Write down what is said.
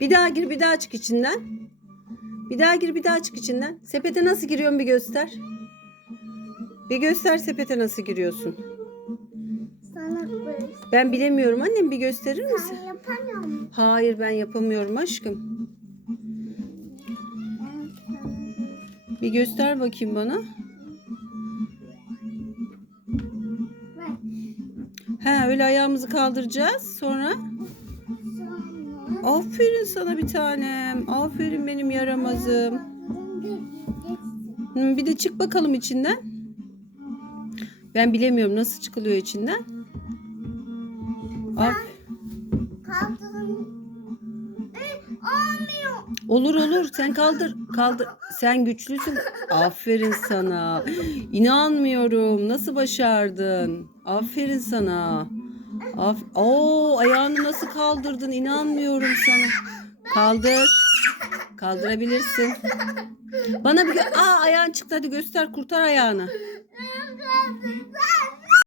Bir daha gir bir daha çık içinden. Bir daha gir bir daha çık içinden. Sepete nasıl giriyorsun bir göster. Bir göster sepete nasıl giriyorsun. Ben bilemiyorum annem bir gösterir misin? Sen yapamıyor musun? Hayır ben yapamıyorum aşkım. Ben Bir göster bakayım bana. He öyle ayağımızı kaldıracağız. Sonra aferin sana bir tanem. Aferin benim yaramazım. Hı, Bir de çık bakalım içinden. Ben bilemiyorum nasıl çıkılıyor içinden. Af Kaldırın. Ee, olmuyor. Olur olur sen kaldır kaldır. Sen güçlüsün. Aferin sana. İnanmıyorum. Nasıl başardın? Aferin sana. Af Oo ayağını nasıl kaldırdın? İnanmıyorum sana. Kaldır. Kaldırabilirsin. Bana bir Aa ayağın çıktı hadi göster kurtar ayağını.